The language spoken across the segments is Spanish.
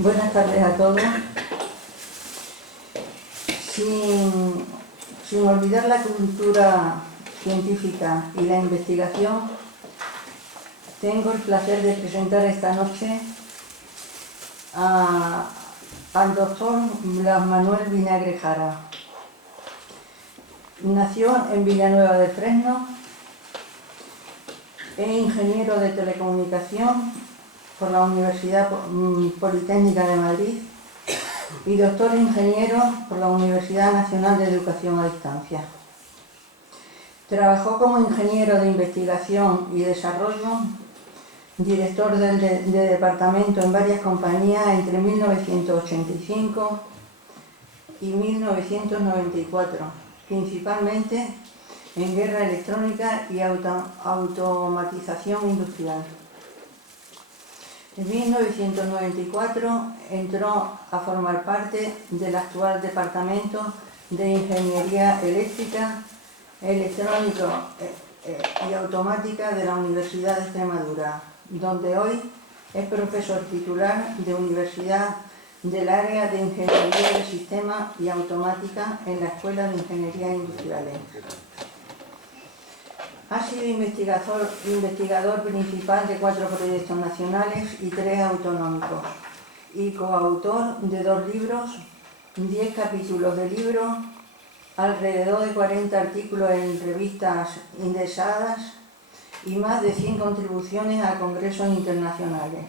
Buenas tardes a todos. Sin olvidar la cultura científica y la investigación, tengo el placer de presentar esta noche al doctor Blas Manuel Vinagre Jara. Nació en Villanueva de Fresno, es ingeniero de telecomunicación por la Universidad Politécnica de Madrid y doctor ingeniero por la Universidad Nacional de Educación a Distancia. Trabajó como ingeniero de investigación y desarrollo, director de departamento en varias compañías entre 1985 y 1994, principalmente en guerra electrónica y automatización industrial. En 1994 entró a formar parte del actual Departamento de Ingeniería Eléctrica, Electrónico y Automática de la Universidad de Extremadura, donde hoy es profesor titular de Universidad del área de Ingeniería de Sistemas y Automática en la Escuela de Ingeniería Industriales. Ha sido investigador principal de 4 proyectos nacionales y 3 autonómicos y coautor de 2 libros, 10 capítulos de libros, alrededor de 40 artículos en revistas indexadas y más de 100 contribuciones a congresos internacionales.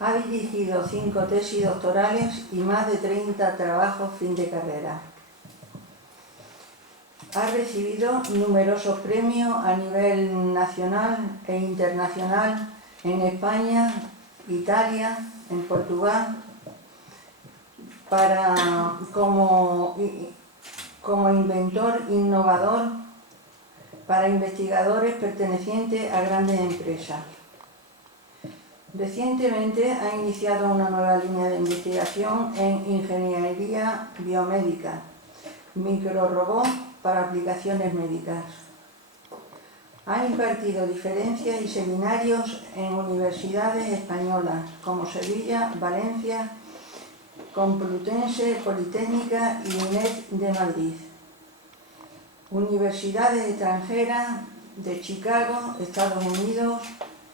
Ha dirigido 5 tesis doctorales y más de 30 trabajos fin de carrera. Ha recibido numerosos premios a nivel nacional e internacional en España, Italia, en Portugal, como inventor innovador para investigadores pertenecientes a grandes empresas. Recientemente ha iniciado una nueva línea de investigación en ingeniería biomédica, microrobots para aplicaciones médicas. Ha impartido conferencias y seminarios en universidades españolas como Sevilla, Valencia, Complutense, Politécnica y UNED de Madrid. Universidades extranjeras de Chicago, Estados Unidos,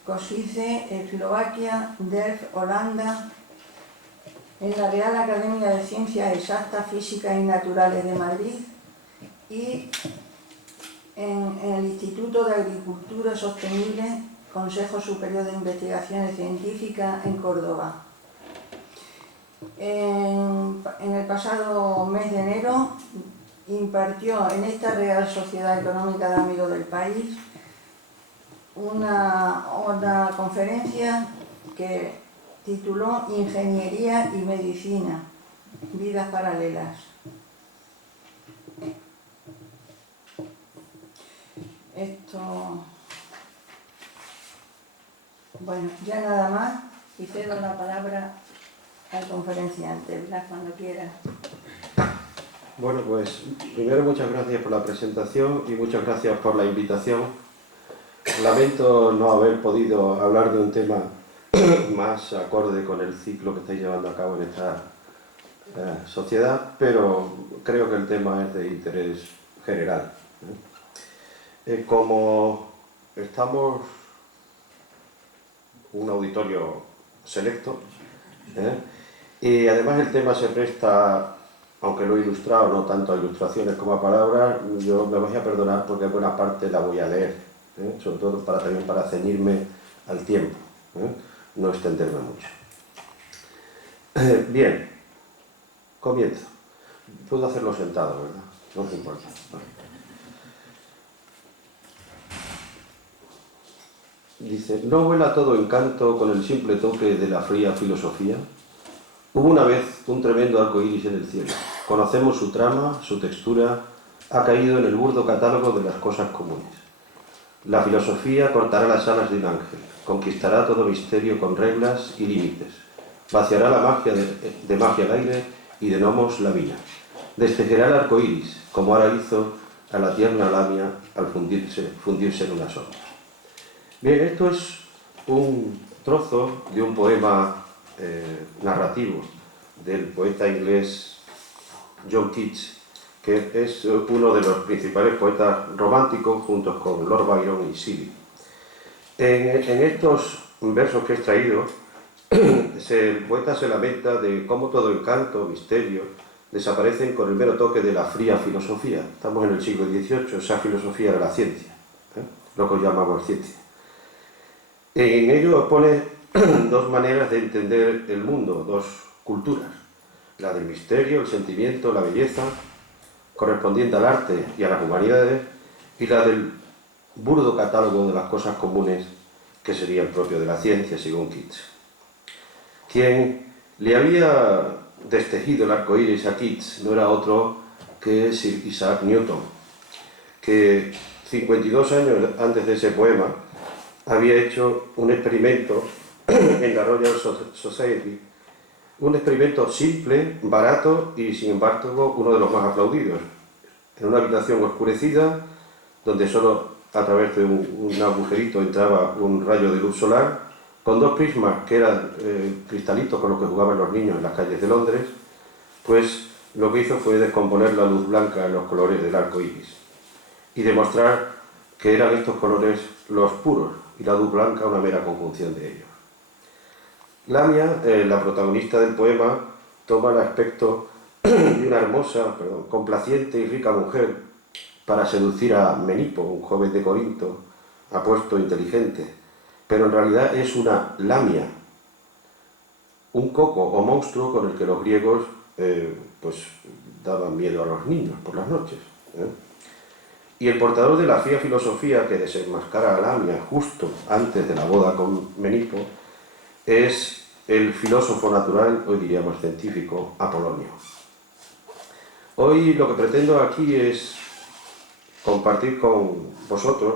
Košice, Eslovaquia, Delft, Holanda, en la Real Academia de Ciencias Exactas, Físicas y Naturales de Madrid y en el Instituto de Agricultura Sostenible, Consejo Superior de Investigaciones Científicas en Córdoba. En el pasado mes de enero impartió en esta Real Sociedad Económica de Amigos del País una conferencia que tituló Ingeniería y Medicina, vidas paralelas. Bueno, ya nada más, y cedo la palabra al conferenciante. Blas, cuando quiera. Bueno, pues primero muchas gracias por la presentación y muchas gracias por la invitación. Lamento no haber podido hablar de un tema más acorde con el ciclo que estáis llevando a cabo en esta sociedad, pero creo que el tema es de interés general. Como estamos un auditorio selecto, y además el tema se presta, aunque lo he ilustrado, no tanto a ilustraciones como a palabras, yo me vais a perdonar porque buena parte la voy a leer, sobre todo también para ceñirme al tiempo, no extenderme mucho. Bien, comienzo. Puedo hacerlo sentado, ¿verdad? No os importa. Vale. Dice, ¿no vuela todo encanto con el simple toque de la fría filosofía? Hubo una vez un tremendo arco iris en el cielo. Conocemos su trama, su textura, ha caído en el burdo catálogo de las cosas comunes. La filosofía cortará las alas de un ángel, conquistará todo misterio con reglas y límites, vaciará la magia de magia al aire y de gnomos la vida. Destejerá el arco iris, como ahora hizo a la tierna lamia al fundirse en una sombra. Bien, esto es un trozo de un poema narrativos del poeta inglés John Keats, que es uno de los principales poetas románticos junto con Lord Byron y Shelley. En estos versos que he extraído, el poeta se lamenta de cómo todo encanto, misterio, desaparecen con el mero toque de la fría filosofía. Estamos en el siglo XVIII, esa filosofía era la ciencia, lo que hoy llamamos ciencia. En ello pone dos maneras de entender el mundo, dos culturas, la del misterio, el sentimiento, la belleza, correspondiente al arte y a las humanidades, y la del burdo catálogo de las cosas comunes, que sería el propio de la ciencia, según Keats. Quien le había destejido el arco iris a Keats no era otro que Sir Isaac Newton, que 52 años antes de ese poema había hecho un experimento en la Royal Society, un experimento simple, barato y sin embargo uno de los más aplaudidos, en una habitación oscurecida donde solo a través de un agujerito entraba un rayo de luz solar, con dos prismas que eran cristalitos con los que jugaban los niños en las calles de Londres. Pues lo que hizo fue descomponer la luz blanca en los colores del arco iris y demostrar que eran estos colores los puros y la luz blanca una mera conjunción de ellos. Lamia, la protagonista del poema, toma el aspecto de una hermosa, complaciente y rica mujer para seducir a Menipo, un joven de Corinto, apuesto, inteligente, pero en realidad es una lamia, un coco o monstruo con el que los griegos pues daban miedo a los niños por las noches. Y el portador de la fría filosofía que desenmascara a Lamia justo antes de la boda con Menipo es el filósofo natural, hoy diríamos científico, Apolonio. Hoy lo que pretendo aquí es compartir con vosotros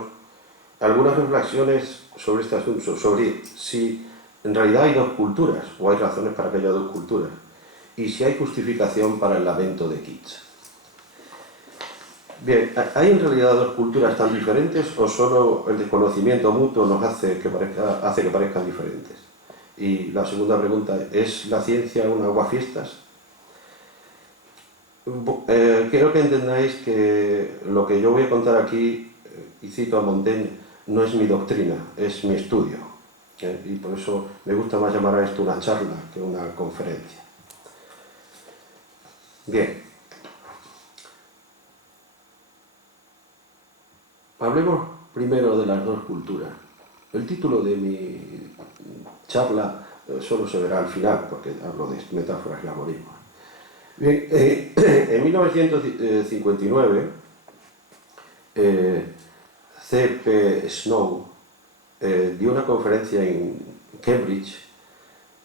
algunas reflexiones sobre este asunto, sobre si en realidad hay dos culturas, o hay razones para que haya dos culturas, y si hay justificación para el lamento de Keats. Bien, ¿hay en realidad dos culturas tan diferentes o solo el desconocimiento mutuo nos hace que parezcan diferentes? Y la segunda pregunta, ¿es la ciencia un aguafiestas? Quiero que entendáis que lo que yo voy a contar aquí, y cito a Montaigne, no es mi doctrina, es mi estudio. Y por eso me gusta más llamar a esto una charla que una conferencia. Bien. Hablemos primero de las dos culturas. El título de mi charla solo se verá al final, porque hablo de metáforas y algoritmos. Bien, en 1959, C.P. Snow dio una conferencia en Cambridge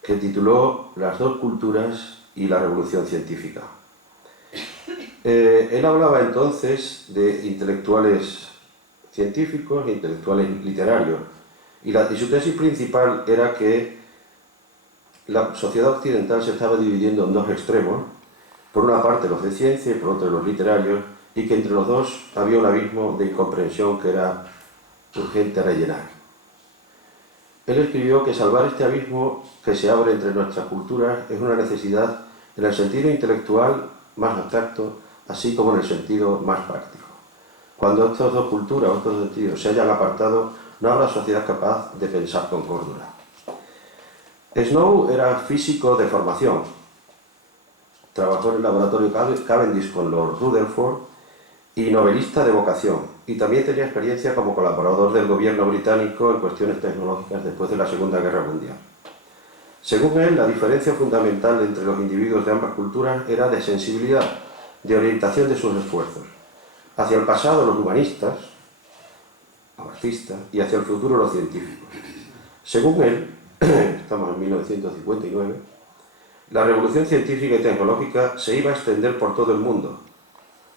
que tituló Las dos culturas y la revolución científica. Él hablaba entonces de intelectuales científicos e intelectuales literarios, y su tesis principal era que la sociedad occidental se estaba dividiendo en dos extremos, por una parte los de ciencia y por otra los literarios, y que entre los dos había un abismo de incomprensión que era urgente rellenar. Él escribió que salvar este abismo que se abre entre nuestras culturas es una necesidad en el sentido intelectual más abstracto, así como en el sentido más práctico. Cuando estas dos culturas o estos sentidos se hayan apartado, no habrá sociedad capaz de pensar con cordura. Snow era físico de formación. Trabajó en el laboratorio Cavendish con Lord Rutherford y novelista de vocación. Y también tenía experiencia como colaborador del gobierno británico en cuestiones tecnológicas después de la Segunda Guerra Mundial. Según él, la diferencia fundamental entre los individuos de ambas culturas era de sensibilidad, de orientación de sus esfuerzos. Hacia el pasado los humanistas, los artistas, y hacia el futuro los científicos. Según él, estamos en 1959, la revolución científica y tecnológica se iba a extender por todo el mundo.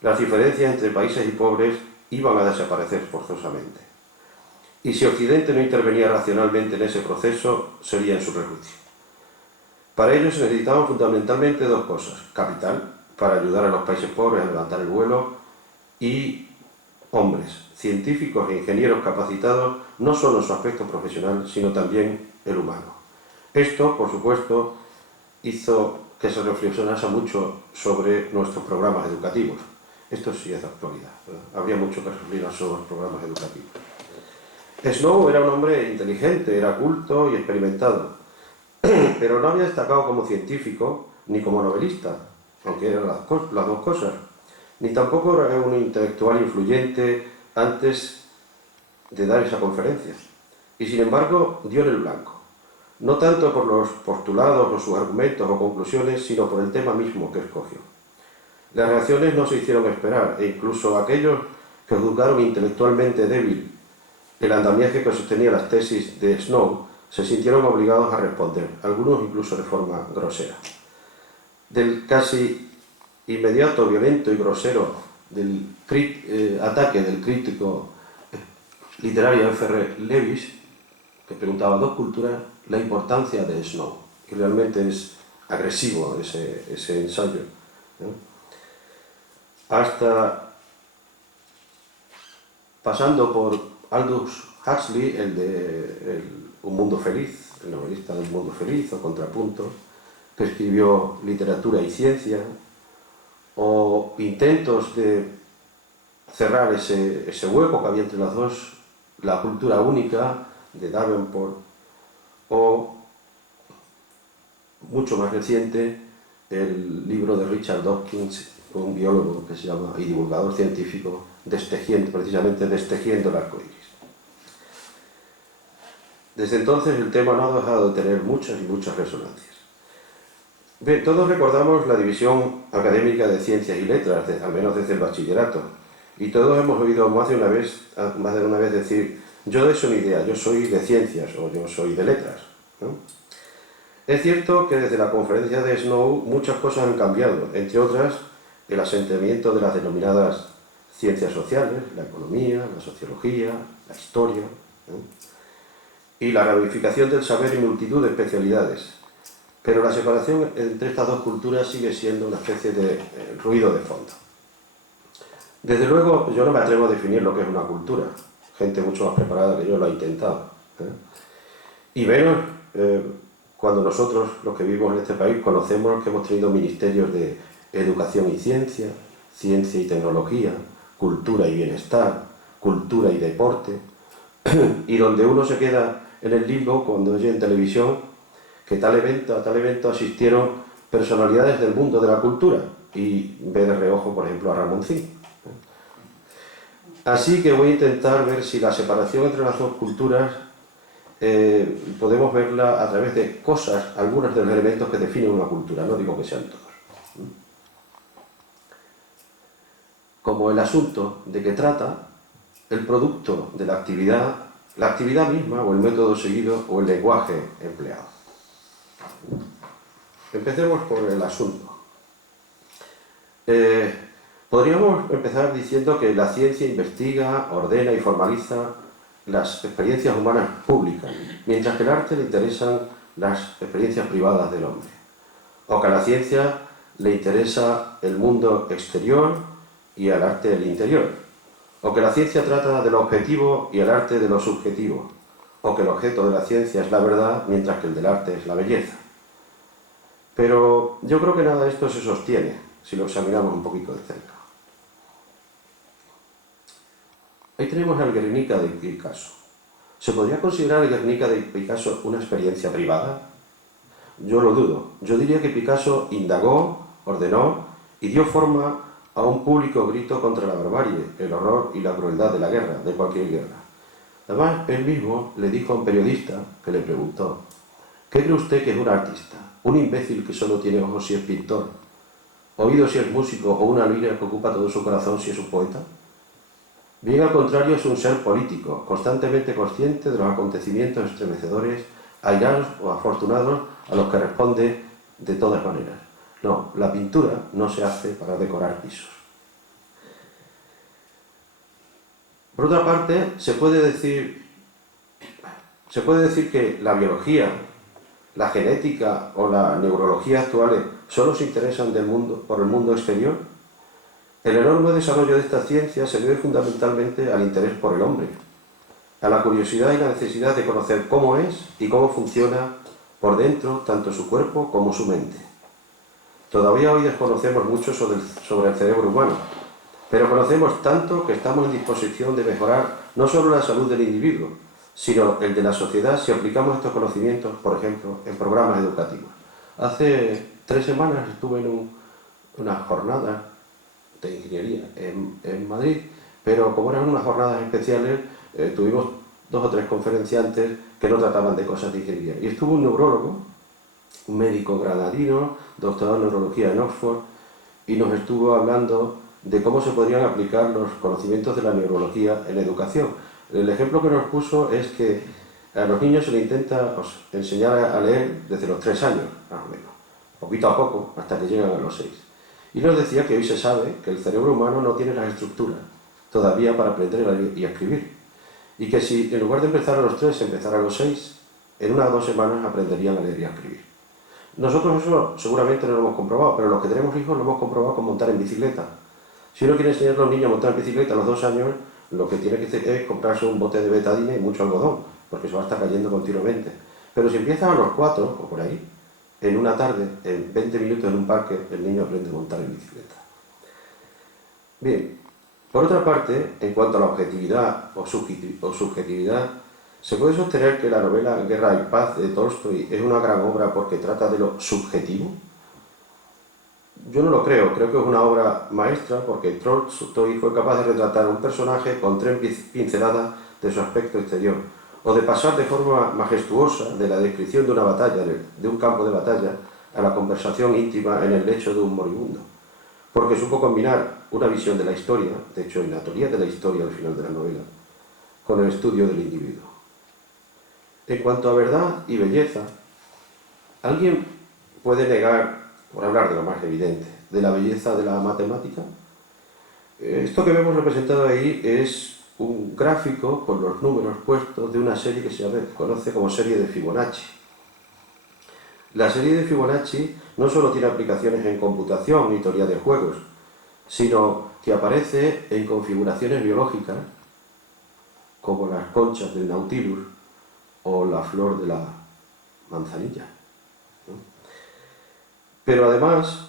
Las diferencias entre países y pobres iban a desaparecer forzosamente. Y si Occidente no intervenía racionalmente en ese proceso, sería en su perjuicio. Para ello se necesitaban fundamentalmente dos cosas: capital, para ayudar a los países pobres a levantar el vuelo, y hombres, científicos e ingenieros capacitados, no solo en su aspecto profesional, sino también el humano. Esto, por supuesto, hizo que se reflexionase mucho sobre nuestros programas educativos. Esto sí es de actualidad, ¿verdad? Habría mucho que reflexionar sobre los programas educativos. Snow era un hombre inteligente, era culto y experimentado, pero no había destacado como científico ni como novelista, aunque eran las dos cosas, ni tampoco era un intelectual influyente antes de dar esa conferencia. Y sin embargo, dio en el blanco. No tanto por los postulados o sus argumentos o conclusiones, sino por el tema mismo que escogió. Las reacciones no se hicieron esperar, e incluso aquellos que juzgaron intelectualmente débil el andamiaje que sostenía las tesis de Snow se sintieron obligados a responder, algunos incluso de forma grosera. Del casi inmediato, violento y grosero ataque del crítico literario F.R. Lewis, que preguntaba dos culturas, la importancia de Snow, y realmente es agresivo ese ensayo, ¿no? Hasta pasando por Aldous Huxley, el de Un mundo feliz, el novelista del mundo feliz o Contrapunto, que escribió Literatura y ciencia, o intentos de cerrar ese hueco que había entre las dos, La cultura única de Davenport, o mucho más reciente el libro de Richard Dawkins, un biólogo que se llama y divulgador científico, precisamente Destejiendo el arco iris. Desde entonces el tema no ha dejado de tener muchas y muchas resonancias. Bien, todos recordamos la división académica de ciencias y letras, al menos desde el bachillerato, y todos hemos oído más de una vez decir: yo de eso ni idea, yo soy de ciencias o yo soy de letras, ¿no? Es cierto que desde la conferencia de Snow muchas cosas han cambiado, entre otras el asentamiento de las denominadas ciencias sociales, la economía, la sociología, la historia, ¿no? Y la ramificación del saber en multitud de especialidades. Pero la separación entre estas dos culturas sigue siendo una especie de ruido de fondo. Desde luego, yo no me atrevo a definir lo que es una cultura. Gente mucho más preparada que yo lo ha intentado, ¿eh? Y menos cuando nosotros, los que vivimos en este país, conocemos que hemos tenido ministerios de educación y ciencia, ciencia y tecnología, cultura y bienestar, cultura y deporte, y donde uno se queda en el limbo cuando oye en televisión que a tal evento asistieron personalidades del mundo de la cultura y ve de reojo, por ejemplo, a Ramoncín. Así que voy a intentar ver si la separación entre las dos culturas podemos verla a través de cosas, algunos de los elementos que definen una cultura, no digo que sean todos. Como el asunto de que trata el producto de la actividad misma o el método seguido o el lenguaje empleado. Empecemos por el asunto. Podríamos empezar diciendo que la ciencia investiga, ordena y formaliza las experiencias humanas públicas, mientras que al arte le interesan las experiencias privadas del hombre. O que a la ciencia le interesa el mundo exterior y al arte el interior. O que la ciencia trata de lo objetivo y el arte de lo subjetivo. O que el objeto de la ciencia es la verdad, mientras que el del arte es la belleza. Pero yo creo que nada de esto se sostiene, si lo examinamos un poquito de cerca. Ahí tenemos el Guernica de Picasso. ¿Se podría considerar el Guernica de Picasso una experiencia privada? Yo lo dudo. Yo diría que Picasso indagó, ordenó y dio forma a un público grito contra la barbarie, el horror y la crueldad de la guerra, de cualquier guerra. Además, él mismo le dijo a un periodista que le preguntó: ¿qué cree usted que es un artista? ¿Un imbécil que solo tiene ojos si es pintor? ¿Oídos si es músico? ¿O una lira que ocupa todo su corazón si es un poeta? Bien al contrario, es un ser político, constantemente consciente de los acontecimientos estremecedores, airados o afortunados a los que responde de todas maneras. No, la pintura no se hace para decorar pisos. Por otra parte, se puede decir que la biología, la genética o la neurología actuales solo se interesan por el mundo exterior. El enorme desarrollo de esta ciencia se debe fundamentalmente al interés por el hombre, a la curiosidad y la necesidad de conocer cómo es y cómo funciona por dentro tanto su cuerpo como su mente. Todavía hoy desconocemos mucho sobre el cerebro humano, pero conocemos tanto que estamos en disposición de mejorar no solo la salud del individuo, sino el de la sociedad si aplicamos estos conocimientos, por ejemplo, en programas educativos. Hace 3 semanas estuve en una jornada de ingeniería en Madrid, pero como eran unas jornadas especiales, tuvimos 2 o 3 conferenciantes que no trataban de cosas de ingeniería. Y estuvo un neurólogo, un médico granadino, doctorado en neurología en Oxford, y nos estuvo hablando de cómo se podrían aplicar los conocimientos de la neurología en educación. El ejemplo que nos puso es que a los niños se les intenta enseñar a leer desde los 3 años, más o menos, poquito a poco, hasta que llegan a los 6. Y nos decía que hoy se sabe que el cerebro humano no tiene las estructuras todavía para aprender a leer y a escribir. Y que si en lugar de empezar a los 3, empezara a los 6, en 1 o 2 semanas aprenderían a leer y a escribir. Nosotros eso seguramente no lo hemos comprobado, pero los que tenemos hijos lo hemos comprobado con montar en bicicleta. Si uno quiere enseñar a los niños a montar en bicicleta a los 2 años, lo que tiene que hacer es comprarse un bote de betadine y mucho algodón, porque se va a estar cayendo continuamente. Pero si empieza a los 4 o por ahí, en una tarde, en 20 minutos en un parque, el niño aprende a montar en bicicleta. Bien, por otra parte, en cuanto a la objetividad o subjetividad, se puede sostener que la novela Guerra y Paz de Tolstoy es una gran obra porque trata de lo subjetivo. Yo no lo creo, creo que es una obra maestra porque Tolstoy fue capaz de retratar a un personaje con 3 pinceladas de su aspecto exterior, o de pasar de forma majestuosa de la descripción de una batalla, de un campo de batalla, a la conversación íntima en el lecho de un moribundo, porque supo combinar una visión de la historia, de hecho en la teoría de la historia al final de la novela, con el estudio del individuo. En cuanto a verdad y belleza, ¿alguien puede negar, por hablar de lo más evidente, de la belleza de la matemática? Esto que vemos representado ahí es un gráfico con los números puestos de una serie que se conoce como serie de Fibonacci. La serie de Fibonacci no solo tiene aplicaciones en computación ni teoría de juegos, sino que aparece en configuraciones biológicas como las conchas del Nautilus o la flor de la manzanilla. Pero además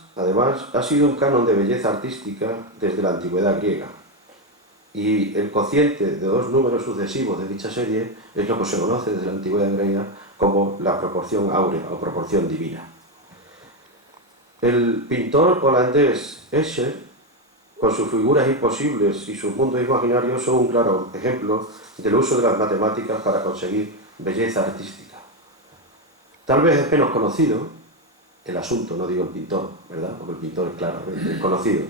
ha sido un canon de belleza artística desde la antigüedad griega. Y el cociente de 2 números sucesivos de dicha serie es lo que se conoce desde la antigüedad griega como la proporción áurea o proporción divina. El pintor holandés Escher, con sus figuras imposibles y sus mundos imaginarios, son un claro ejemplo del uso de las matemáticas para conseguir belleza artística. Tal vez es menos conocido el asunto, no digo el pintor, ¿verdad? Porque el pintor es claro, es conocido,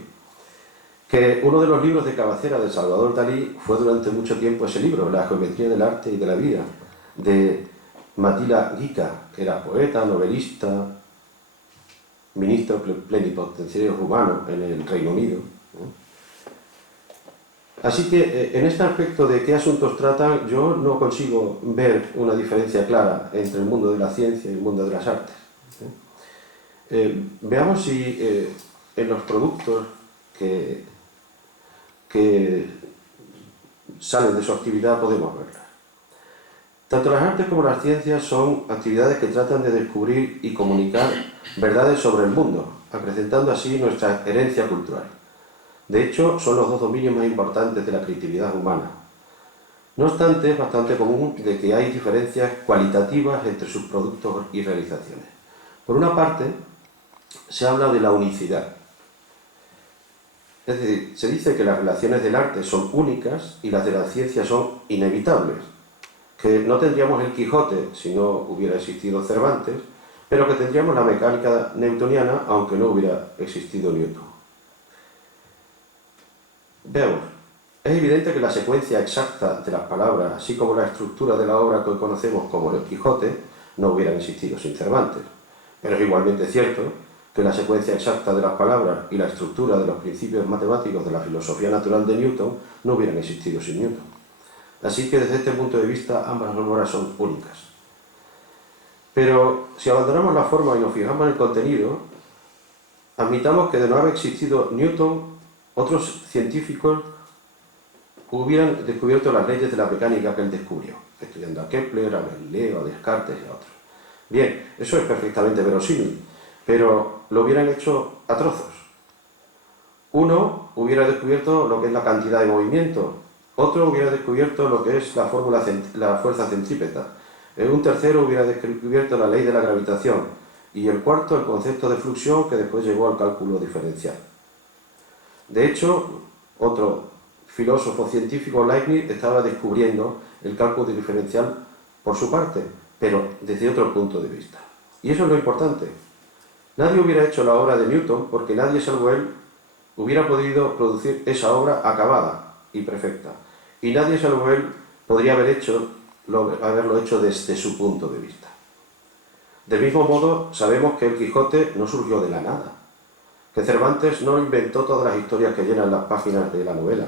que uno de los libros de cabecera de Salvador Dalí fue durante mucho tiempo ese libro, La geometría del arte y de la vida, de Matila Gica, que era poeta, novelista, ministro plenipotenciario rumano en el Reino Unido. Así que en este aspecto de qué asuntos tratan, yo no consigo ver una diferencia clara entre el mundo de la ciencia y el mundo de las artes. Veamos si en los productos que salen de su actividad podemos verlas. Tanto las artes como las ciencias son actividades que tratan de descubrir y comunicar verdades sobre el mundo, acrecentando así nuestra herencia cultural. De hecho, son los 2 dominios más importantes de la creatividad humana. No obstante, es bastante común de que hay diferencias cualitativas entre sus productos y realizaciones. Por una parte, se habla de la unicidad. Es decir, se dice que las relaciones del arte son únicas y las de la ciencia son inevitables, que no tendríamos el Quijote si no hubiera existido Cervantes, pero que tendríamos la mecánica newtoniana aunque no hubiera existido Newton. Veamos, es evidente que la secuencia exacta de las palabras, así como la estructura de la obra que hoy conocemos como el Quijote, no hubieran existido sin Cervantes, pero es igualmente cierto que la secuencia exacta de las palabras y la estructura de los principios matemáticos de la filosofía natural de Newton no hubieran existido sin Newton. Así que desde este punto de vista ambas obras son únicas. Pero si abandonamos la forma y nos fijamos en el contenido, admitamos que de no haber existido Newton, otros científicos hubieran descubierto las leyes de la mecánica que él descubrió, estudiando a Kepler, a Galileo, a Descartes y a otros. Bien, eso es perfectamente verosímil, pero lo hubieran hecho a trozos. Uno hubiera descubierto lo que es la cantidad de movimiento, otro hubiera descubierto lo que es la fuerza centrípeta, un tercero hubiera descubierto la ley de la gravitación y el cuarto el concepto de fluxión que después llevó al cálculo diferencial. De hecho, otro filósofo científico, Leibniz, estaba descubriendo el cálculo diferencial por su parte, pero desde otro punto de vista. Y eso es lo importante. Nadie hubiera hecho la obra de Newton porque nadie salvo él hubiera podido producir esa obra acabada y perfecta. Y nadie salvo él podría haberlo hecho desde su punto de vista. Del mismo modo, sabemos que el Quijote no surgió de la nada, que Cervantes no inventó todas las historias que llenan las páginas de la novela,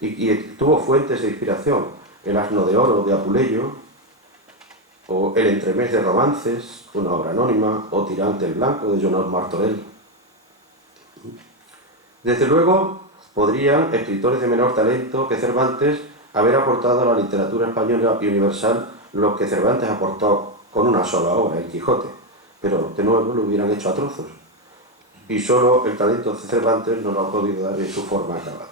y tuvo fuentes de inspiración, el Asno de Oro de Apuleyo, o El entremés de romances, una obra anónima, o Tirante el Blanco de Joan Martorell. Desde luego, podrían escritores de menor talento que Cervantes haber aportado a la literatura española y universal lo que Cervantes aportó con una sola obra, El Quijote, pero de nuevo lo hubieran hecho a trozos. Y solo el talento de Cervantes nos lo ha podido dar en su forma acabada.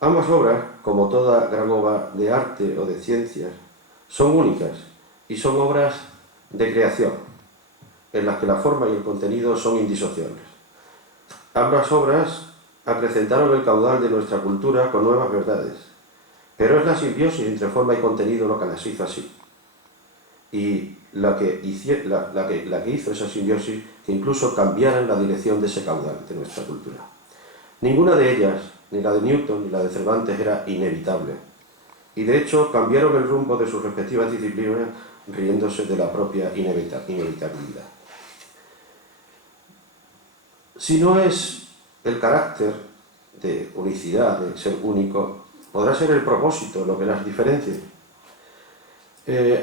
Ambas obras, como toda gran obra de arte o de ciencias, son únicas y son obras de creación, en las que la forma y el contenido son indisociables. Ambas obras acrecentaron el caudal de nuestra cultura con nuevas verdades, pero es la simbiosis entre forma y contenido lo que las hizo así. Y la que hizo esa simbiosis que incluso cambiaran la dirección de ese caudal de nuestra cultura. Ninguna de ellas, ni la de Newton ni la de Cervantes, era inevitable. Y de hecho cambiaron el rumbo de sus respectivas disciplinas riéndose de la propia inevitabilidad. Si no es el carácter de unicidad, de ser único, podrá ser el propósito lo que las diferencie.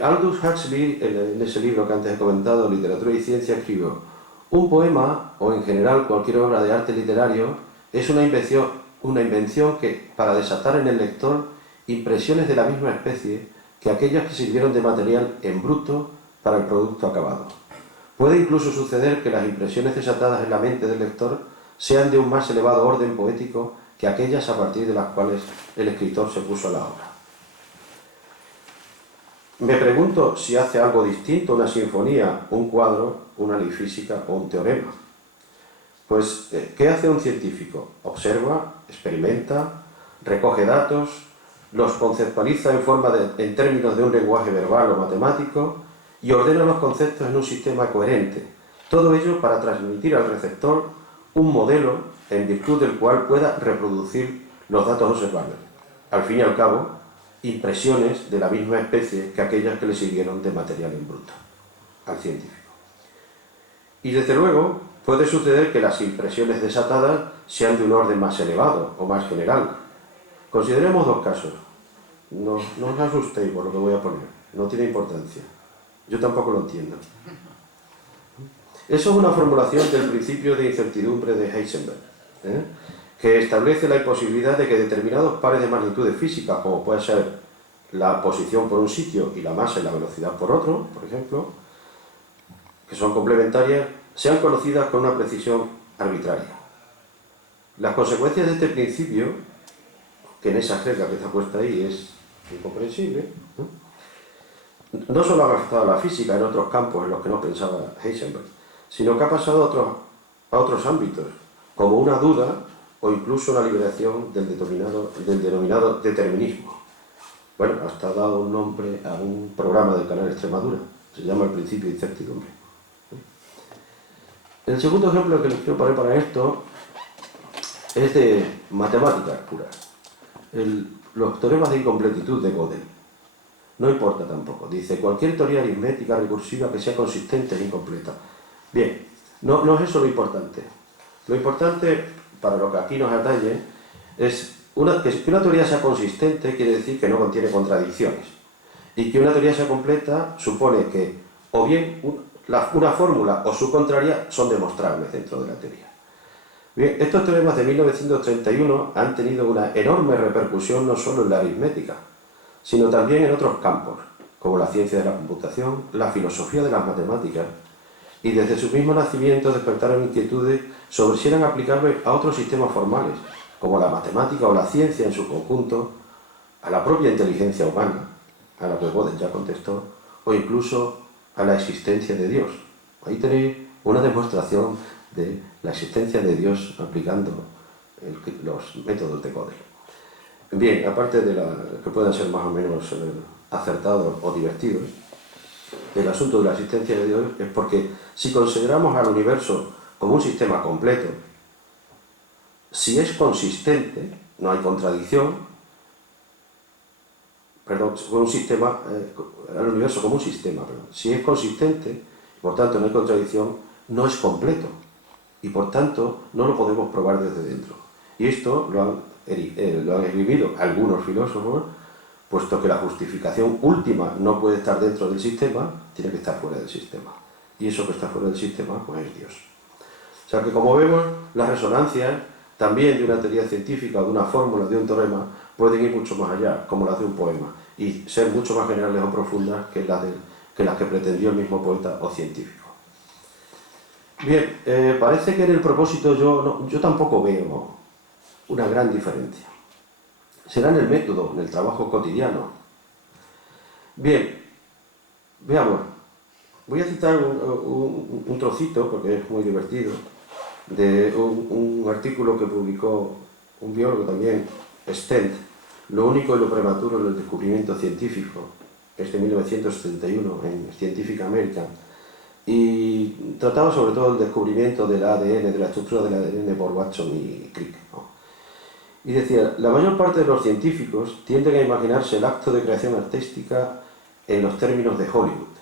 Aldous Huxley, en ese libro que antes he comentado, Literatura y Ciencia, escribió: un poema, o en general cualquier obra de arte literario, es una invención que, para desatar en el lector impresiones de la misma especie que aquellas que sirvieron de material en bruto para el producto acabado. Puede incluso suceder que las impresiones desatadas en la mente del lector sean de un más elevado orden poético que aquellas a partir de las cuales el escritor se puso a la obra. Me pregunto si hace algo distinto una sinfonía, un cuadro, una ley física o un teorema. Pues, ¿qué hace un científico? Observa, experimenta, recoge datos, los conceptualiza en términos de un lenguaje verbal o matemático y ordena los conceptos en un sistema coherente. Todo ello para transmitir al receptor un modelo en virtud del cual pueda reproducir los datos observables. Al fin y al cabo, impresiones de la misma especie que aquellas que le sirvieron de material en bruto al científico. Y desde luego puede suceder que las impresiones desatadas sean de un orden más elevado o más general. Consideremos dos casos. No os asustéis por lo que voy a poner, no tiene importancia. Yo tampoco lo entiendo. Eso es una formulación del principio de incertidumbre de Heisenberg, que establece la imposibilidad de que determinados pares de magnitudes físicas, como puede ser la posición por un sitio y la masa y la velocidad por otro, por ejemplo, que son complementarias, sean conocidas con una precisión arbitraria. Las consecuencias de este principio, que en esa jerga que está puesta ahí es incomprensible, no solo ha afectado a la física en otros campos en los que no pensaba Heisenberg, sino que ha pasado a otros ámbitos, como una duda o incluso la liberación del denominado determinismo. Bueno, hasta ha dado un nombre a un programa del canal Extremadura, se llama El principio de incertidumbre. El segundo ejemplo que les quiero poner para esto es de matemáticas puras. Los teoremas de incompletitud de Gödel. No importa tampoco. Dice, cualquier teoría aritmética recursiva que sea consistente es incompleta. Bien, no es eso lo importante. Lo importante, para lo que aquí nos atañe, es que una teoría sea consistente quiere decir que no contiene contradicciones. Y que una teoría sea completa supone que o bien una fórmula o su contraria son demostrables dentro de la teoría. Bien, estos teoremas de 1931 han tenido una enorme repercusión no solo en la aritmética, sino también en otros campos, como la ciencia de la computación, la filosofía de las matemáticas, y desde su mismo nacimiento despertaron inquietudes sobre si eran aplicables a otros sistemas formales, como la matemática o la ciencia en su conjunto, a la propia inteligencia humana, a la que Gödel ya contestó, o incluso a la existencia de Dios. Ahí tenéis una demostración de la existencia de Dios aplicando los métodos de Gödel. Bien, aparte de que puedan ser más o menos acertados o divertidos, el asunto de la existencia de Dios es porque si consideramos al universo como un sistema completo, si es consistente, no hay contradicción, al universo como un sistema, si es consistente, por tanto no hay contradicción, no es completo y por tanto no lo podemos probar desde dentro. Y esto lo han escribido algunos filósofos, puesto que la justificación última no puede estar dentro del sistema, tiene que estar fuera del sistema. Y eso que está fuera del sistema, pues es Dios. O sea que, como vemos, las resonancias también de una teoría científica, de una fórmula, de un teorema, pueden ir mucho más allá, como las de un poema, y ser mucho más generales o profundas que las que pretendió el mismo poeta o científico. Bien, parece que en el propósito yo tampoco veo una gran diferencia. Será en el método, en el trabajo cotidiano. Bien, veamos. Voy a citar un trocito, porque es muy divertido, de un artículo que publicó un biólogo también, Stent, Lo único y lo prematuro en el descubrimiento científico, es de 1971 en Scientific American, y trataba sobre todo el descubrimiento del ADN, de la estructura del ADN por Watson y Crick, ¿no? Y decía, la mayor parte de los científicos tienden a imaginarse el acto de creación artística en los términos de Hollywood.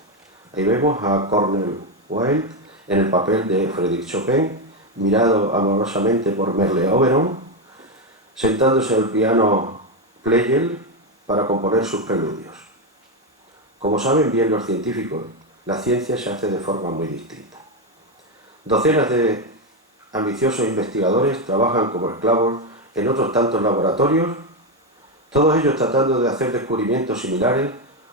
Ahí vemos a Cornel Wilde en el papel de Frédéric Chopin, mirado amorosamente por Merle Oberon, sentándose al piano Pleyel para componer sus preludios. Como saben bien los científicos, la ciencia se hace de forma muy distinta. Docenas de ambiciosos investigadores trabajan como esclavos en otros tantos laboratorios, todos ellos tratando de hacer descubrimientos similares,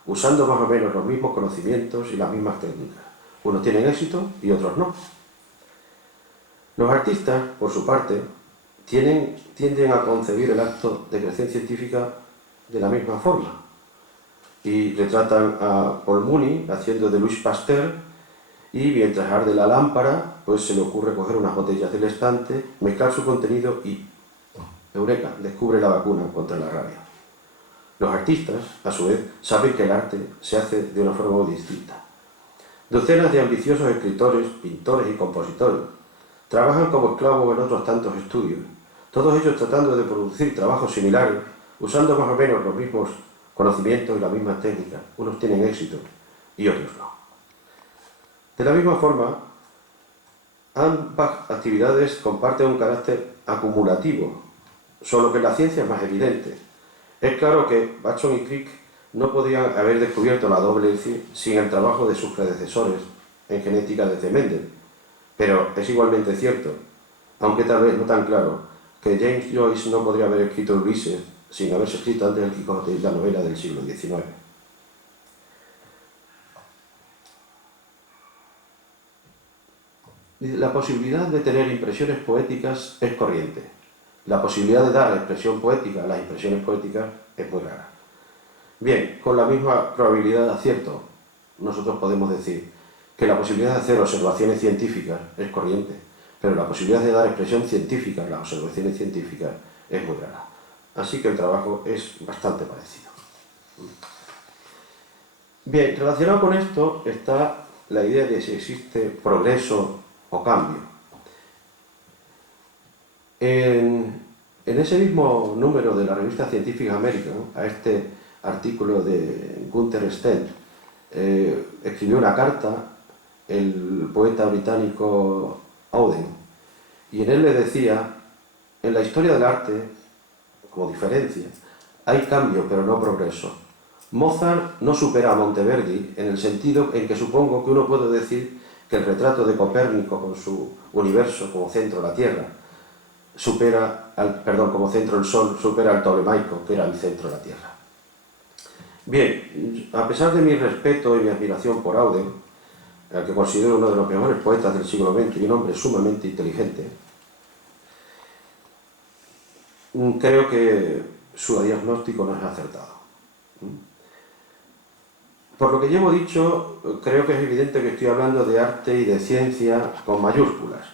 usando más o menos los mismos conocimientos y las mismas técnicas. Unos tienen éxito y otros no. Los artistas, por su parte, tienden a concebir el acto de creación científica de la misma forma. Y retratan a Paul Mooney haciendo de Louis Pasteur, y mientras arde la lámpara, pues se le ocurre coger unas botellas del estante, mezclar su contenido y eureka, descubre la vacuna contra la rabia. Los artistas, a su vez, saben que el arte se hace de una forma muy distinta. Docenas de ambiciosos escritores, pintores y compositores trabajan como esclavos en otros tantos estudios, todos ellos tratando de producir trabajos similares, usando más o menos los mismos conocimientos y las mismas técnicas. Unos tienen éxito y otros no. De la misma forma, ambas actividades comparten un carácter acumulativo, solo que la ciencia es más evidente. Es claro que Watson y Crick no podían haber descubierto la doble hélice sin el trabajo de sus predecesores en genética desde Mendel, pero es igualmente cierto, aunque tal vez no tan claro, que James Joyce no podría haber escrito Ulises sin haberse escrito antes el Quijote y la novela del siglo XIX. La posibilidad de tener impresiones poéticas es corriente. La posibilidad de dar expresión poética a las impresiones poéticas es muy rara. Bien, con la misma probabilidad de acierto, nosotros podemos decir que la posibilidad de hacer observaciones científicas es corriente, pero la posibilidad de dar expresión científica a las observaciones científicas es muy rara. Así que el trabajo es bastante parecido. Bien, relacionado con esto está la idea de si existe progreso o cambio. En ese mismo número de la revista Scientific American, a este artículo de Gunther Stent, escribió una carta el poeta británico Auden, y en él le decía, en la historia del arte, como diferencia, hay cambio pero no progreso. Mozart no supera a Monteverdi en el sentido en que supongo que uno puede decir que el retrato de Copérnico con su universo como centro la Tierra como centro el Sol, supera al Ptolemaico, que era el centro de la Tierra. Bien, a pesar de mi respeto y mi admiración por Auden, al que considero uno de los mejores poetas del siglo XX y un hombre sumamente inteligente, creo que su diagnóstico no es acertado. Por lo que llevo dicho, creo que es evidente que estoy hablando de arte y de ciencia con mayúsculas,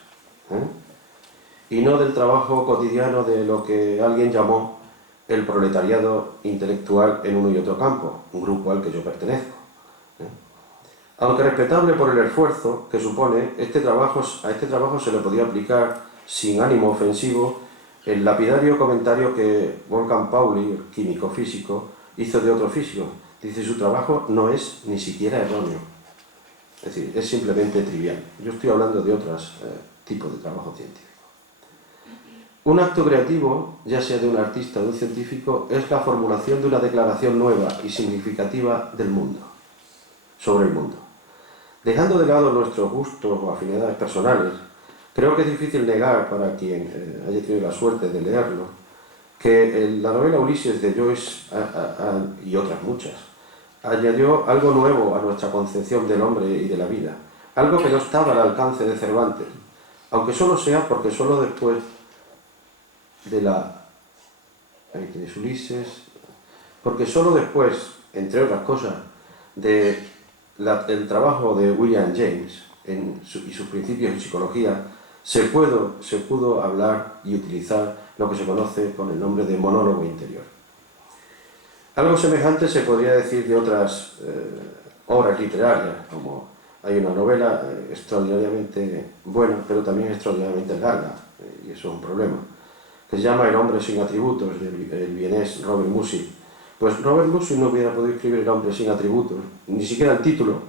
y no del trabajo cotidiano de lo que alguien llamó el proletariado intelectual en uno y otro campo, un grupo al que yo pertenezco. Aunque respetable por el esfuerzo que supone, a este trabajo se le podía aplicar, sin ánimo ofensivo, el lapidario comentario que Wolfgang Pauli, el químico físico, hizo de otro físico. Dice, su trabajo no es ni siquiera erróneo. Es decir, es simplemente trivial. Yo estoy hablando de otros tipos de trabajo científico. Un acto creativo, ya sea de un artista o de un científico, es la formulación de una declaración nueva y significativa del mundo, sobre el mundo. Dejando de lado nuestros gustos o afinidades personales, creo que es difícil negar, para quien haya tenido la suerte de leerlo, que la novela Ulises de Joyce, y otras muchas, añadió algo nuevo a nuestra concepción del hombre y de la vida, algo que no estaba al alcance de Cervantes, aunque solo sea porque solo después de ahí tienes Ulises, porque solo después, entre otras cosas, del trabajo de William James y sus principios en psicología, se pudo hablar y utilizar lo que se conoce con el nombre de monólogo interior. Algo semejante se podría decir de otras obras literarias, como hay una novela extraordinariamente buena, pero también extraordinariamente larga, y eso es un problema, que se llama El hombre sin atributos, del vienés Robert Musil. Pues Robert Musil no hubiera podido escribir El hombre sin atributos, ni siquiera el título,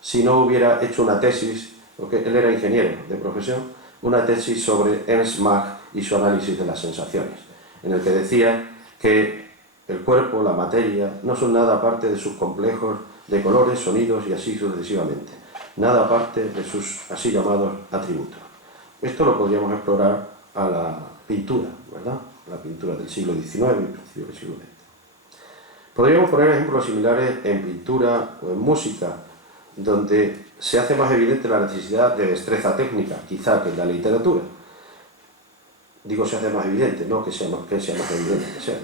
si no hubiera hecho una tesis, porque él era ingeniero de profesión, una tesis sobre Ernst Mach y su análisis de las sensaciones, en el que decía que el cuerpo, la materia, no son nada aparte de sus complejos de colores, sonidos y así sucesivamente, nada aparte de sus así llamados atributos. Esto lo podríamos explorar a la pintura, ¿verdad? La pintura del siglo XIX y principios del siglo XX. Podríamos poner ejemplos similares en pintura o en música, donde se hace más evidente la necesidad de destreza técnica, quizá que en la literatura. Digo se hace más evidente, no que sea más evidente que sea.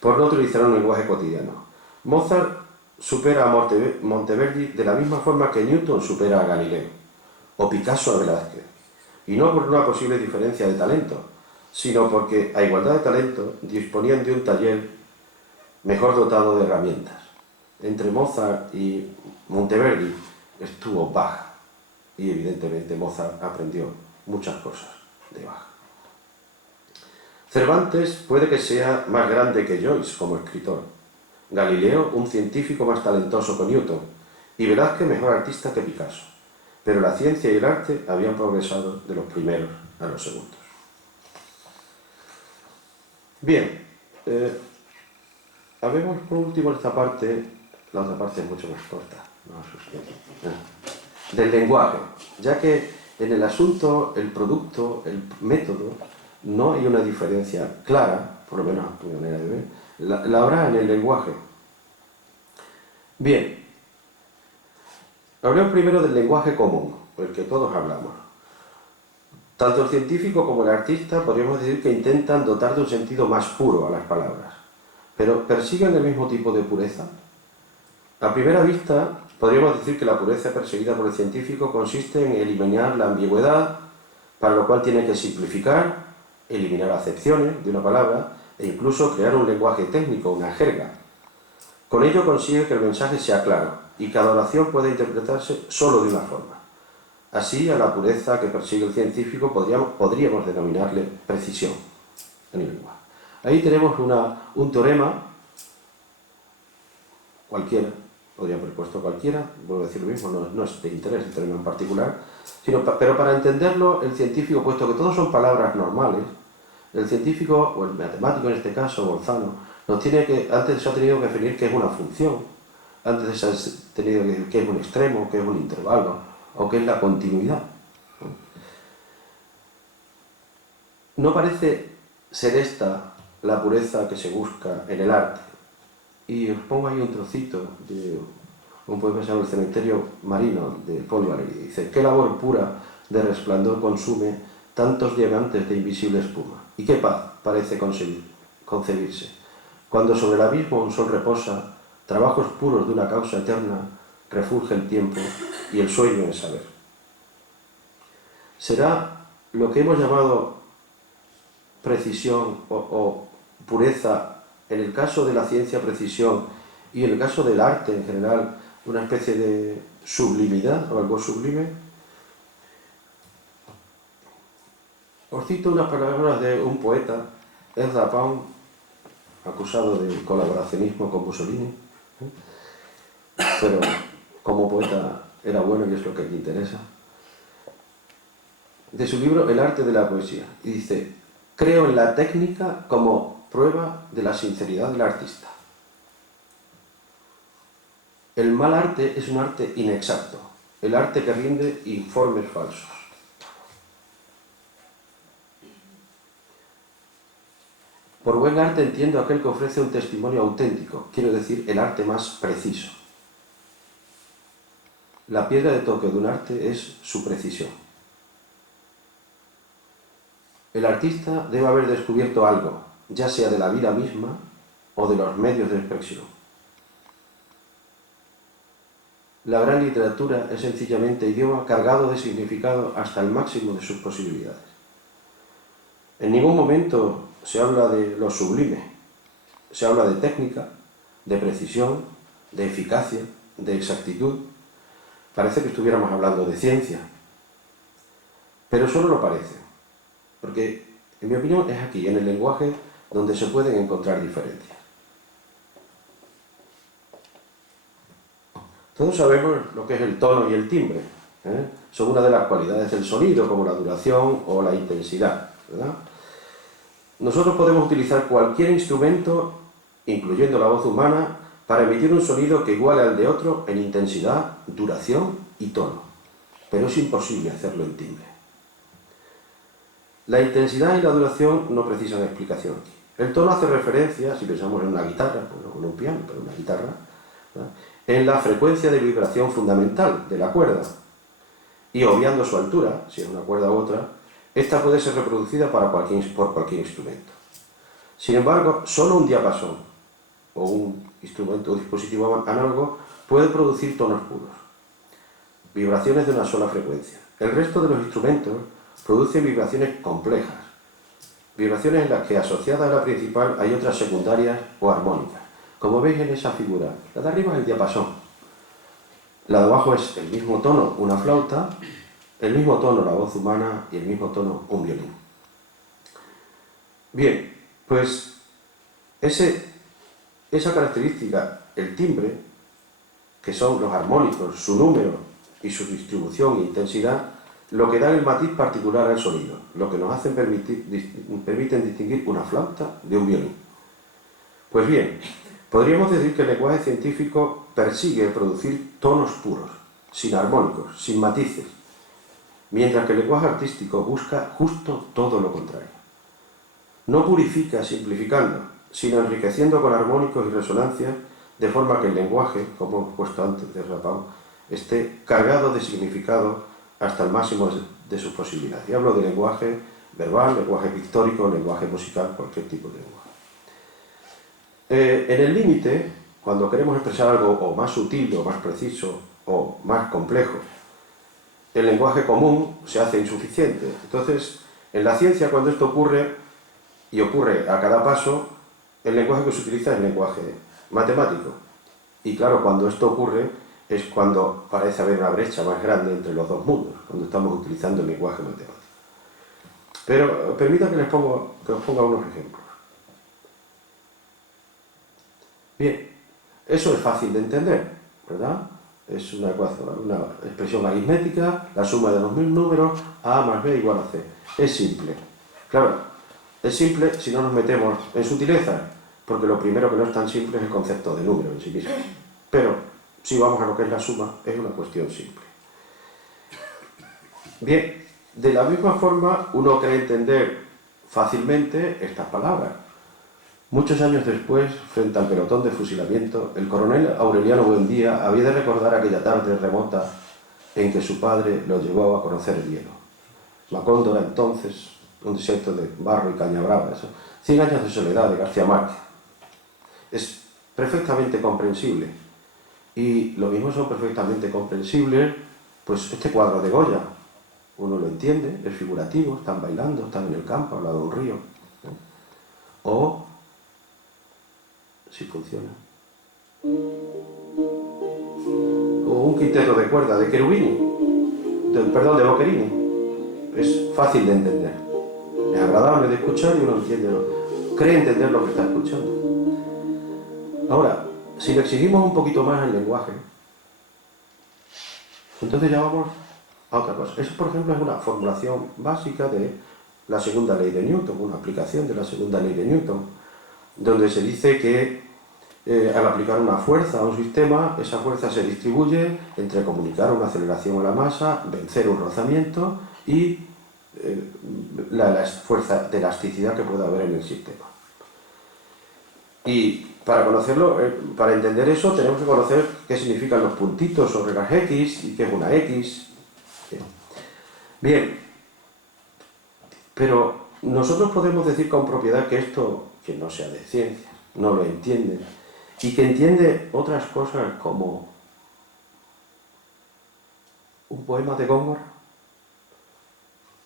Por no utilizar un lenguaje cotidiano. Mozart supera a Monteverdi de la misma forma que Newton supera a Galileo, o Picasso a Velázquez. Y no por una posible diferencia de talento, sino porque, a igualdad de talento, disponían de un taller mejor dotado de herramientas. Entre Mozart y Monteverdi estuvo Bach, y evidentemente Mozart aprendió muchas cosas de Bach. Cervantes puede que sea más grande que Joyce como escritor, Galileo un científico más talentoso que Newton, y Velázquez mejor artista que Picasso. Pero la ciencia y el arte habían progresado de los primeros a los segundos. Bien, habemos por último esta parte, la otra parte es mucho más corta, del lenguaje, ya que en el asunto, el producto, el método, no hay una diferencia clara, por lo menos a mi manera de ver, la habrá en el lenguaje. Bien, hablemos primero del lenguaje común, el que todos hablamos. Tanto el científico como el artista podríamos decir que intentan dotar de un sentido más puro a las palabras, pero ¿persiguen el mismo tipo de pureza? A primera vista, podríamos decir que la pureza perseguida por el científico consiste en eliminar la ambigüedad, para lo cual tiene que simplificar, eliminar acepciones de una palabra e incluso crear un lenguaje técnico, una jerga. Con ello consigue que el mensaje sea claro y cada oración pueda interpretarse solo de una forma. Así, a la pureza que persigue el científico podríamos denominarle precisión en el lenguaje. Ahí tenemos un teorema, cualquiera, podría haber puesto cualquiera, vuelvo a decir lo mismo, no es de interés el teorema en particular, pero para entenderlo, el científico, puesto que todos son palabras normales, el científico, o el matemático en este caso, Bolzano, antes se ha tenido que definir qué es una función, antes se ha tenido que decir qué es un extremo, qué es un intervalo, o qué es la continuidad. No parece ser esta la pureza que se busca en el arte. Y os pongo ahí un trocito de un poema que se llama El cementerio marino, de Paul Valéry. Dice: qué labor pura de resplandor consume tantos diamantes de invisible espuma, y qué paz parece concebirse, cuando sobre el abismo un sol reposa, trabajos puros de una causa eterna, refulge el tiempo y el sueño es saber. ¿Será lo que hemos llamado precisión o pureza, en el caso de la ciencia precisión y en el caso del arte en general, una especie de sublimidad o algo sublime? Os cito unas palabras de un poeta, Ezra Pound, acusado de colaboracionismo con Mussolini, pero como poeta era bueno y es lo que me interesa, de su libro El arte de la poesía, y dice: creo en la técnica como prueba de la sinceridad del artista. El mal arte es un arte inexacto, el arte que rinde informes falsos. Por buen arte entiendo aquel que ofrece un testimonio auténtico, quiero decir, el arte más preciso. La piedra de toque de un arte es su precisión. El artista debe haber descubierto algo, ya sea de la vida misma o de los medios de expresión. La gran literatura es sencillamente idioma cargado de significado hasta el máximo de sus posibilidades. En ningún momento se habla de lo sublime, se habla de técnica, de precisión, de eficacia, de exactitud. Parece que estuviéramos hablando de ciencia, pero solo lo parece, porque, en mi opinión, es aquí, en el lenguaje, donde se pueden encontrar diferencias. Todos sabemos lo que es el tono y el timbre, ¿eh? Son una de las cualidades del sonido, como la duración o la intensidad, ¿verdad? Nosotros podemos utilizar cualquier instrumento, incluyendo la voz humana, para emitir un sonido que iguale al de otro en intensidad, duración y tono, pero es imposible hacerlo en timbre. La intensidad y la duración no precisan explicación. El tono hace referencia, si pensamos en una guitarra, bueno, no un piano, pero una guitarra, ¿verdad?, en la frecuencia de vibración fundamental de la cuerda, y obviando su altura, si es una cuerda u otra, esta puede ser reproducida por cualquier instrumento. Sin embargo, solo un diapasón o un instrumento o dispositivo análogo puede producir tonos puros, vibraciones de una sola frecuencia. El resto de los instrumentos producen vibraciones complejas, vibraciones en las que, asociadas a la principal, hay otras secundarias o armónicas. Como veis en esa figura, la de arriba es el diapasón, la de abajo es el mismo tono, una flauta, el mismo tono, la voz humana, y el mismo tono, un violín. Bien, pues esa característica, el timbre, que son los armónicos, su número y su distribución e intensidad, lo que da el matiz particular al sonido, lo que nos permiten distinguir una flauta de un violín. Pues bien, podríamos decir que el lenguaje científico persigue producir tonos puros, sin armónicos, sin matices, mientras que el lenguaje artístico busca justo todo lo contrario. No purifica simplificando, sino enriqueciendo con armónicos y resonancias, de forma que el lenguaje, como hemos puesto antes de Rapau, esté cargado de significado hasta el máximo de sus posibilidades. Y hablo de lenguaje verbal, lenguaje pictórico, lenguaje musical, cualquier tipo de lenguaje. En el límite, cuando queremos expresar algo o más sutil, o más preciso, o más complejo, el lenguaje común se hace insuficiente. Entonces, en la ciencia, cuando esto ocurre, y ocurre a cada paso, el lenguaje que se utiliza es el lenguaje matemático. Y claro, cuando esto ocurre, es cuando parece haber una brecha más grande entre los dos mundos, cuando estamos utilizando el lenguaje matemático. Pero permítanme que os ponga unos ejemplos. Bien, eso es fácil de entender, ¿verdad? Es una expresión aritmética, la suma de los mil números, A más B igual a C. Es simple. Claro, es simple si no nos metemos en sutilezas, porque lo primero que no es tan simple es el concepto de número en sí mismo. Pero si vamos a lo que es la suma, es una cuestión simple. Bien, de la misma forma uno cree entender fácilmente estas palabras. Muchos años después, frente al pelotón de fusilamiento, el coronel Aureliano Buendía había de recordar aquella tarde remota en que su padre lo llevó a conocer el hielo. Macondo era entonces un desierto de barro y caña brava. 100 años de soledad de García Márquez. Es perfectamente comprensible. Y lo mismo son perfectamente comprensibles, pues este cuadro de Goya. Uno lo entiende, es figurativo, están bailando, están en el campo, al lado de un río. O, si funciona, o un quinteto de cuerda de Cherubini, de Boccherini. Es fácil de entender, es agradable de escuchar y uno cree entender lo que está escuchando. Ahora, si le exigimos un poquito más el lenguaje, entonces ya vamos a otra cosa. Eso, por ejemplo, es una formulación básica de la segunda ley de Newton, una aplicación de la segunda ley de Newton, donde se dice que al aplicar una fuerza a un sistema, esa fuerza se distribuye entre comunicar una aceleración a la masa, vencer un rozamiento y la fuerza de elasticidad que pueda haber en el sistema. Y para conocerlo, para entender eso, tenemos que conocer qué significan los puntitos sobre las X y qué es una X. Bien, pero nosotros podemos decir con propiedad que esto, que no sea de ciencia, no lo entiende, y que entiende otras cosas como un poema de Góngora,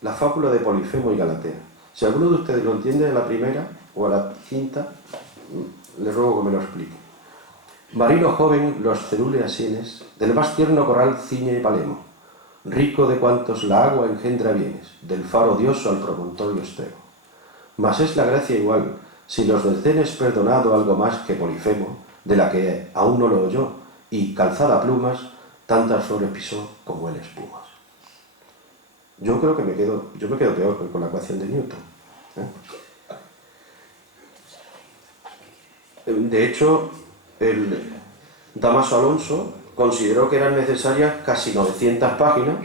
la fábula de Polifemo y Galatea. Si alguno de ustedes lo entiende a la primera o a la quinta, les ruego que me lo explique. Marino joven, los cerúleas sienes, del más tierno coral ciñe Palemo, rico de cuantos la agua engendra bienes, del faro dioso al promontorio extremo. Mas es la gracia igual, si los del Cenes perdonado algo más que Polifemo, de la que aún no lo oyó, y calzada plumas, tantas flores pisó como él espumas. Yo creo que me quedo peor que con la ecuación de Newton. De hecho, el Damaso Alonso consideró que eran necesarias casi 900 páginas,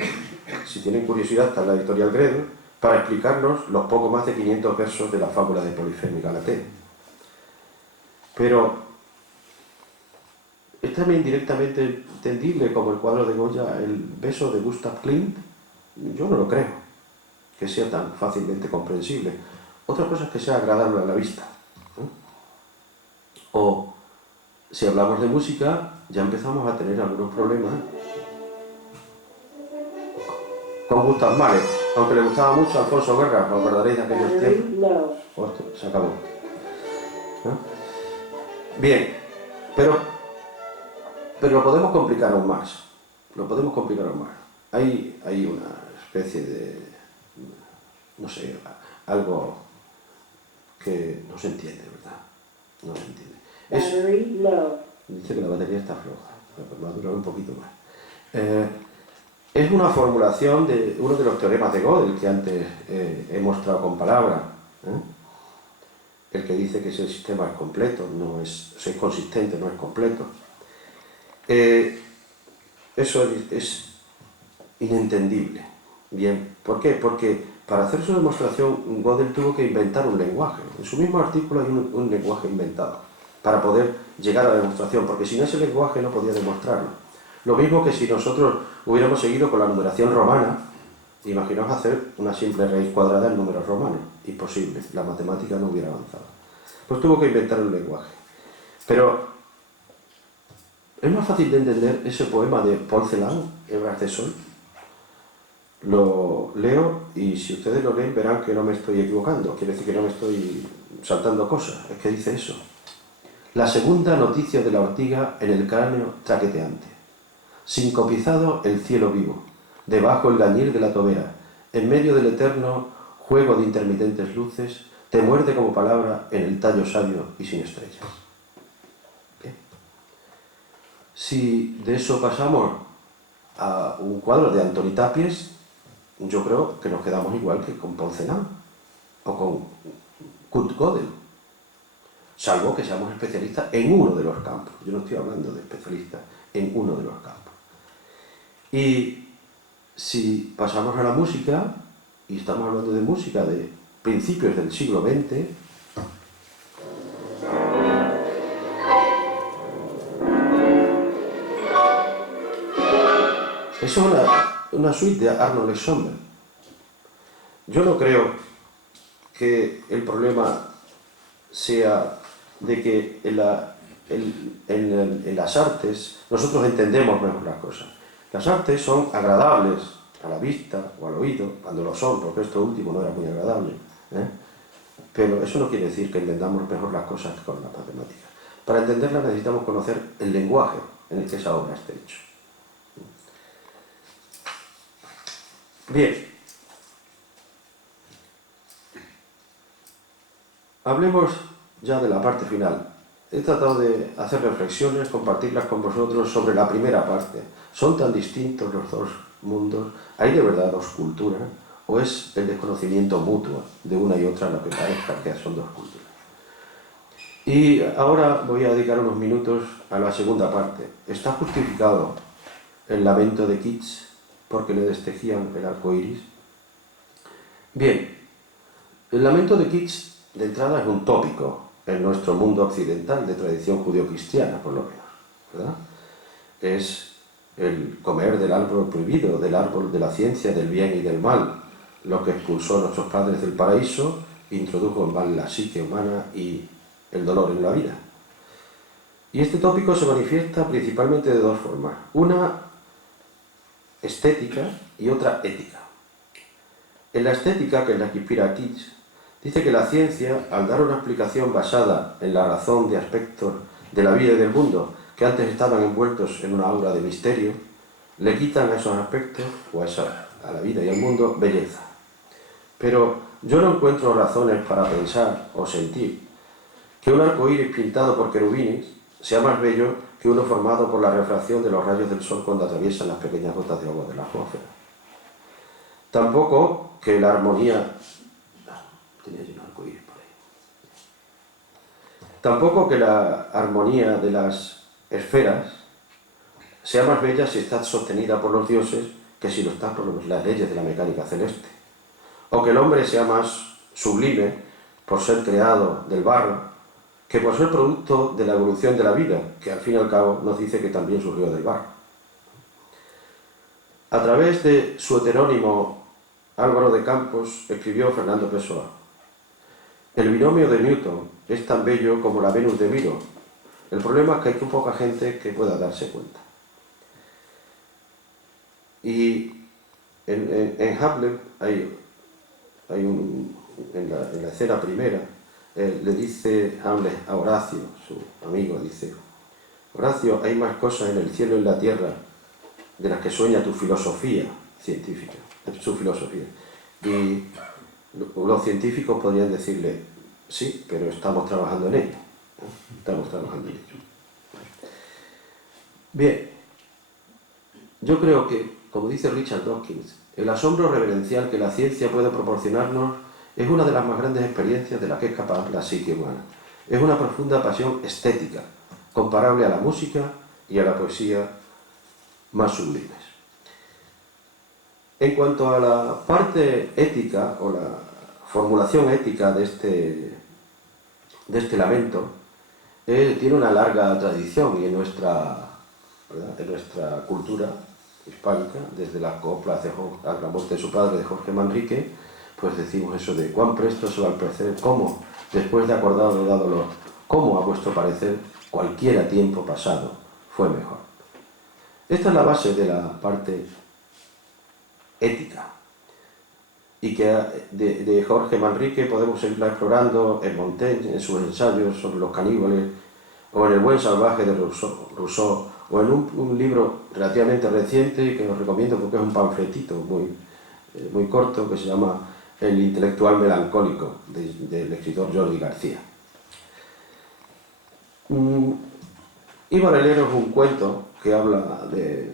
si tienen curiosidad está en la editorial Gredo, para explicarnos los poco más de 500 versos de la fábula de Polifemo y Galatea. Pero es también directamente entendible como el cuadro de Goya, el beso de Gustav Klimt. Yo no lo creo, que sea tan fácilmente comprensible. Otra cosa es que sea agradable a la vista. O, si hablamos de música, ya empezamos a tener algunos problemas con Gustav Mahler, aunque le gustaba mucho a Alfonso Guerra, os acordaréis de aquellos tiempos. Se acabó. ¿No? Bien, pero lo podemos complicar aún más. Hay una especie de, no sé, algo que no se entiende, ¿verdad? No se entiende. Dice que la batería está floja, pero va a durar un poquito más. Es una formulación de uno de los teoremas de Gödel que antes he mostrado con palabras. El que dice que ese sistema es completo, es consistente, no es completo. Eso es inentendible. Bien, ¿por qué? Porque para hacer su demostración Gödel tuvo que inventar un lenguaje. En su mismo artículo hay un lenguaje inventado para poder llegar a la demostración, porque sin ese lenguaje no podía demostrarlo. Lo mismo que si nosotros hubiéramos seguido con la numeración romana, imaginaos hacer una simple raíz cuadrada en números romanos. Imposible, la matemática no hubiera avanzado. Pues tuvo que inventar un lenguaje. Pero es más fácil de entender ese poema de Paul Celan, Hebras de Sol. Lo leo y si ustedes lo leen verán que no me estoy equivocando, quiere decir que no me estoy saltando cosas, es que dice eso. La segunda noticia de la ortiga en el cráneo traqueteante. Sincopizado el cielo vivo, debajo el gañir de la tobera, en medio del eterno juego de intermitentes luces, te muerde como palabra en el tallo sabio y sin estrellas. ¿Bien? Si de eso pasamos a un cuadro de Antoni Tàpies, yo creo que nos quedamos igual que con Paul Celan o con Kurt Gödel, salvo que seamos especialistas en uno de los campos. Yo no estoy hablando de especialistas en uno de los campos. Y si pasamos a la música, y estamos hablando de música de principios del siglo XX, Es una suite de Arnold Schoenberg. Yo no creo que el problema sea de que en las artes nosotros entendemos mejor las cosas. Las artes son agradables a la vista o al oído, cuando lo son, porque esto último no era muy agradable, ¿eh? Pero eso no quiere decir que entendamos mejor las cosas con la matemática. Para entenderlas necesitamos conocer el lenguaje en el que esa obra esté hecha. Bien. Hablemos ya de la parte final. He tratado de hacer reflexiones, compartirlas con vosotros sobre la primera parte. ¿Son tan distintos los dos mundos? ¿Hay de verdad dos culturas? ¿O es el desconocimiento mutuo de una y otra lo que parezca que son dos culturas? Y ahora voy a dedicar unos minutos a la segunda parte. ¿Está justificado el lamento de Keats porque le destejían el arco iris? Bien, el lamento de Keats de entrada es un tópico en nuestro mundo occidental de tradición judio-cristiana, por lo menos, ¿verdad? Es el comer del árbol prohibido, del árbol de la ciencia, del bien y del mal, lo que expulsó a nuestros padres del paraíso, introdujo en mal la psique humana y el dolor en la vida. Y este tópico se manifiesta principalmente de dos formas, una estética y otra ética. En la estética, que es la que inspira a Keats, dice que la ciencia, al dar una explicación basada en la razón de aspectos de la vida y del mundo que antes estaban envueltos en una aura de misterio, le quitan a esos aspectos, o a la vida y al mundo, belleza. Pero yo no encuentro razones para pensar o sentir que un arco iris pintado por querubines sea más bello que uno formado por la refracción de los rayos del sol cuando atraviesan las pequeñas gotas de agua de la atmósfera. Tampoco que la armonía... Tenía yo un arco iris por ahí. Tampoco que la armonía de las esferas sea más bella si está sostenida por los dioses que si lo está por las leyes de la mecánica celeste. O que el hombre sea más sublime por ser creado del barro que por ser producto de la evolución de la vida, que al fin y al cabo nos dice que también surgió del barro. A través de su heterónimo Álvaro de Campos escribió Fernando Pessoa: el binomio de Newton es tan bello como la Venus de Milo. El problema es que hay muy poca gente que pueda darse cuenta. Y en Hamlet en la escena primera, le dice Hamlet a Horacio, su amigo, dice: Horacio, hay más cosas en el cielo y en la tierra de las que sueña tu filosofía científica, su filosofía. Y los científicos podrían decirle: sí, pero estamos trabajando en ello. Estamos trabajando en ello. Bien, yo creo que, como dice Richard Dawkins, el asombro reverencial que la ciencia puede proporcionarnos es una de las más grandes experiencias de las que es capaz la psique humana. Es una profunda pasión estética, comparable a la música y a la poesía más sublimes. En cuanto a la parte ética o la formulación ética de este lamento, tiene una larga tradición y en nuestra cultura hispánica, desde las coplas a la muerte de su padre, de Jorge Manrique, pues decimos eso de cuán presto se va al parecer, cómo, después de acordado y dádolo, cómo a vuestro parecer cualquiera tiempo pasado fue mejor. Esta es la base de la parte ética, y que de Jorge Manrique podemos seguirla explorando en Montaigne, en sus ensayos sobre los caníbales, o en El buen salvaje de Rousseau, o en un libro relativamente reciente y que os recomiendo porque es un panfletito muy corto que se llama El intelectual melancólico, del escritor Jordi García. Ibarelero es un cuento que habla de,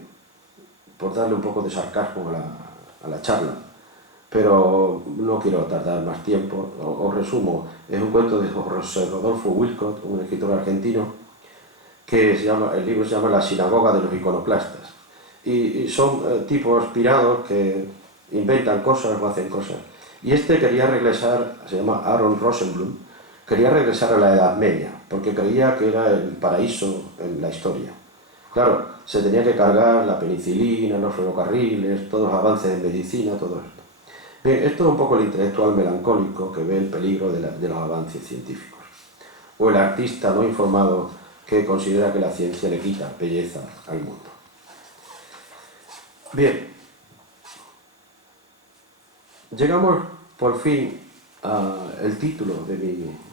por darle un poco de sarcasmo a la charla, pero no quiero tardar más tiempo, os resumo. Es un cuento de José Rodolfo Wilcott, un escritor argentino, que el libro se llama La sinagoga de los iconoclastas, y son tipos pirados que inventan cosas o hacen cosas. Y este quería regresar, se llama Aaron Rosenblum, quería regresar a la Edad Media, porque creía que era el paraíso en la historia. Claro, se tenía que cargar la penicilina, los ferrocarriles, todos los avances en medicina, todo esto. Bien, esto es un poco el intelectual melancólico que ve el peligro de los avances científicos. O el artista no informado que considera que la ciencia le quita belleza al mundo. Bien, llegamos por fin al título de mi